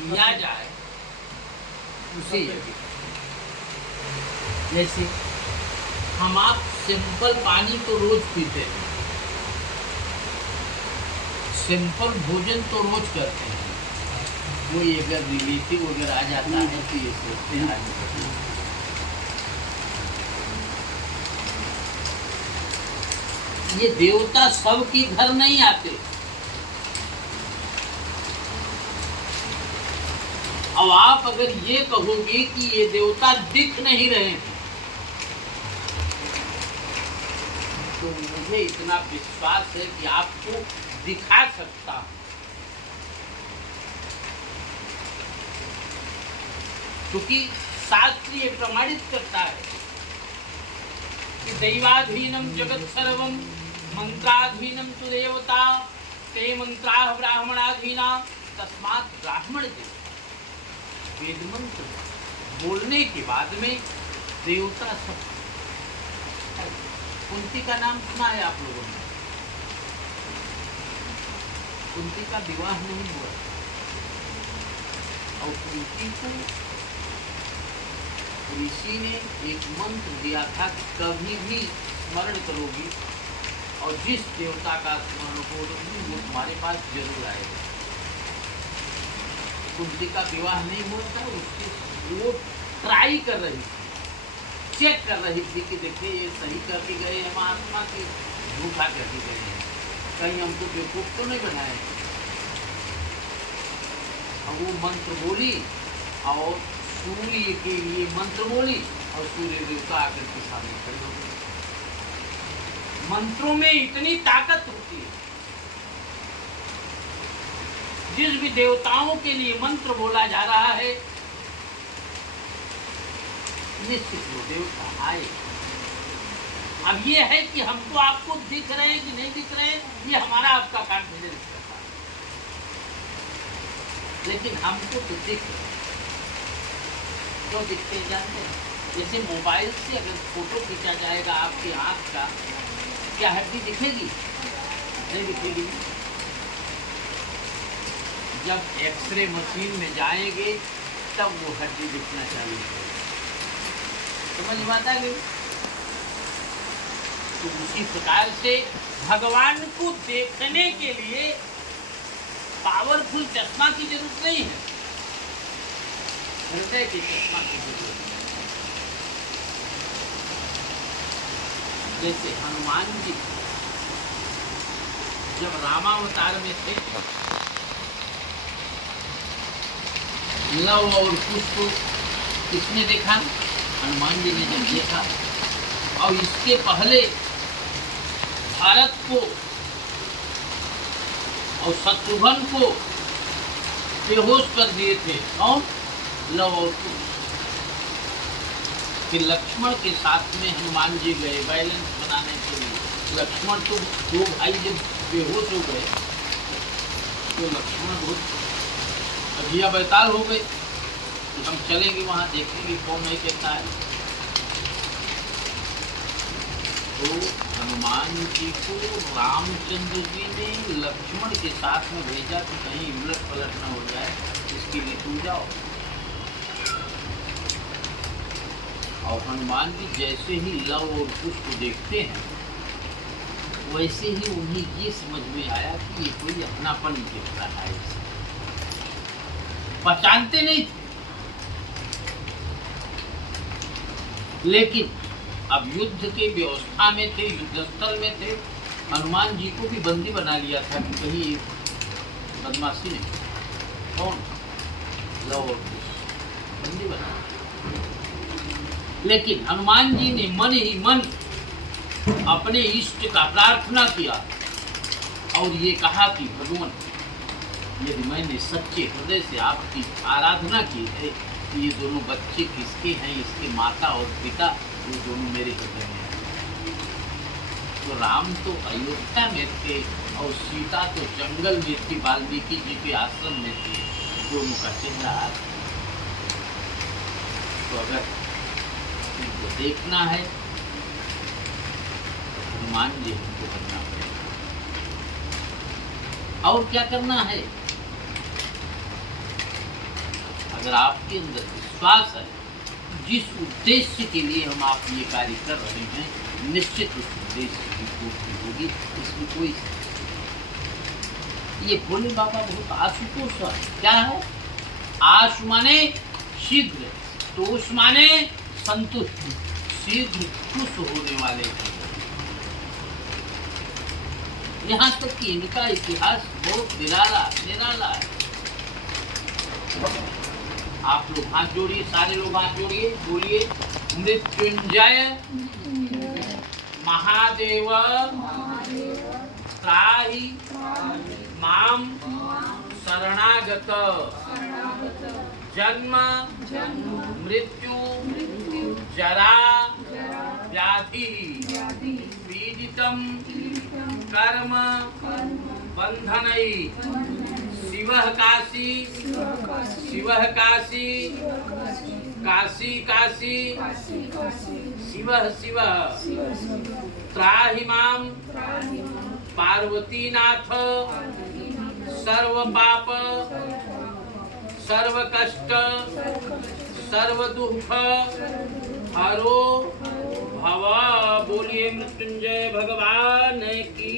किया जाए उसे जैसे हम आप सिंपल पानी तो रोज पीते हैं, सिंपल भोजन तो रोज करते हैं, कोई अगर रिलेटिव अगर आ जाता है तो ये सोचते हैं आज ये देवता सबके घर नहीं आते। अब आप अगर ये कहोगे कि ये देवता दिख नहीं रहे हैं, तो मुझे इतना विश्वास है कि आपको दिखा सकता हूं, क्योंकि शास्त्र ये प्रमाणित करता है कि दैवाधीनम जगत सर्वम मंत्राधीनम तु देवता ते मंत्रा ब्राह्मणाधीना तस्मात् ब्राह्मण देव। वेद मंत्र बोलने के बाद में देवता सब। कुंती का नाम सुना है आप लोगों ने? कुंती का विवाह नहीं हुआ और कुंती को ऋषि ने एक मंत्र दिया था, कभी भी स्मरण करोगी और जिस देवता का स्मरण करोगी वो तुम्हारे पास जरूर आएगा। कुंती का विवाह नहीं हुआ था, उसके वो ट्राई कर रही थी, चेक कर रही थी कि देखिए ये सही करके गए हैं महात्मा की झूठा करके गए हैं, कहीं हमको बेवकूफ तो नहीं बनाए। और वो मंत्र बोली और सूर्य के लिए मंत्र बोली और सूर्य देवता आकर के सामने खड़े हो गए। मंत्रों में इतनी ताकत होती है, जिस भी देवताओं के लिए मंत्र बोला जा रहा है निश्चित वो देवता आए। अब ये है कि हमको आपको दिख रहे हैं कि नहीं दिख रहे हैं, ये हमारा आपका कॉन्फिडेंस करता है, लेकिन हमको तो दिख रहे हैं। क्यों दिखते हैं जानते हैं? जैसे मोबाइल से अगर फोटो खींचा जाएगा आपकी आंख का, क्या हड्डी दिखेगी? नहीं दिखेगी। जब एक्सरे मशीन में जाएंगे तब वो हड्डी दिखना चालू होगी। समझ में आता है? तो उसी प्रकार से भगवान को देखने के लिए पावरफुल चश्मा की जरूरत नहीं है, हृदय के चश्मा की जरूरत है। जैसे हनुमान जी जब रामावतार में थे, लव और कुश को किसने देखा? हनुमान जी ने जब देखा, और इसके पहले भारत को और शत्रुघ्न को बेहोश कर दिए थे। कौन? लव और कुश। फिर लक्ष्मण के साथ में हनुमान जी गए बैलेंस बनाने के लिए। लक्ष्मण तो दो भाई जब बेहोश हो गए तो लक्ष्मण बहुत अभिया बैताल हो गए कि हम चलेंगे वहां देखेंगे कौन नहीं कहता है। तो हनुमान जी को रामचंद्र जी ने लक्ष्मण के साथ में भेजा कि कहीं उलट पलट न हो जाए, इसके लिए तुम जाओ। और हनुमान जी जैसे ही लव और कुश को देखते हैं, वैसे ही उन्हें ये समझ में आया कि ये कोई अपनापन दिख रहा है, पहचानते नहीं थे। लेकिन अब युद्ध के व्यवस्था में थे, युद्ध स्थल में थे, हनुमान जी को भी बंदी बना लिया था कि कहीं बदमाशी नहीं। कौन? लव और कुश बंदी बना। लेकिन हनुमान जी ने मन ही मन अपने इष्ट का प्रार्थना किया और ये कहा कि भगवान, यदि मैंने सच्चे हृदय से आपकी आराधना की है कि ये दोनों बच्चे किसके हैं, इसके माता और पिता, वो दोनों मेरे हृदय में हैं। तो राम तो अयोध्या में थे और सीता तो जंगल में थी, वाल्मीकि जी के आश्रम में थी, दोनों का चेहरा। तो अगर उनको देखना है तो हनुमान जी हमको करना पड़ेगा। और क्या करना है? अगर आपके अंदर विश्वास है, जिस उद्देश्य के लिए हम आप ये कार्य कर रहे हैं, निश्चित उस उद्देश्य की पूर्ति होगी, इसमें कोई। ये भोले बाबा बहुत आशुतोष है। क्या है? आशु माने शीघ्र, तोष माने संतुष्ट, शीघ्र खुश होने वाले हैं। यहाँ तक कि इनका इतिहास बहुत निराला है। आप लोग हाथ जोड़िए, सारे लोग हाथ जोड़िए, बोलिए मृत्युंजय महादेव त्राहि माम शरणागत जन्म मृत्यु जरा व्याधि पीडितम कर्म बंधनै शिवः काशी शिवः काशी काशी काशी शिवः शिवः त्राहि मां पार्वतीनाथ सर्व पाप सर्व कष्ट सर्व दुख हरो भव। बोलिए मृत्युंजय भगवान की।